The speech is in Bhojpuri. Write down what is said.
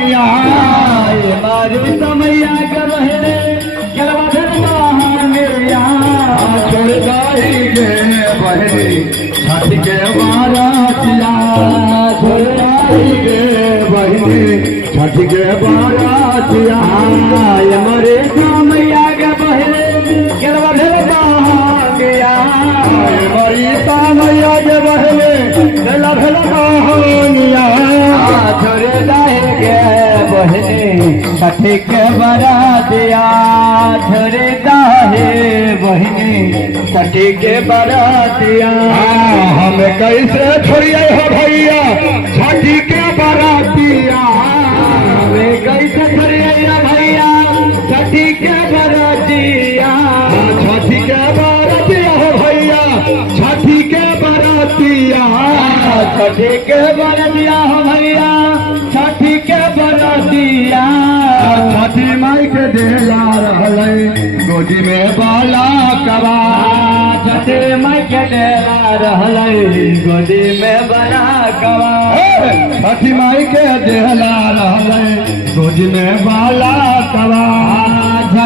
दिया मारू समैया के बहने गलवधर मेरिया छोड़ गाई गे बहनी छठ के बारातिया छोड़ गाई गे बहनी छठ के बारातिया मरे समैया के बहने गलवधर गया मरी मैया के बहने गलवधर कहानिया छोड़े दाहे के बहने छठ के बरातिया छोड़े दाहे बहने छठ के बरातिया हम कैसे छोड़िए हो भैया छठ के बारातिया वे कैसे छोड़िए भैया छठ के बरातिया छठ के बारातिया हो भैया छठ के बारातिया छठ के बरातिया हो भैया छठ के बरातिया छठी माई के देला रहल गोदी में बाला कबा छठे माई के डेरा रहल गोदी में बना कवा छठी माई के देला रहल गोदी में बाला कबा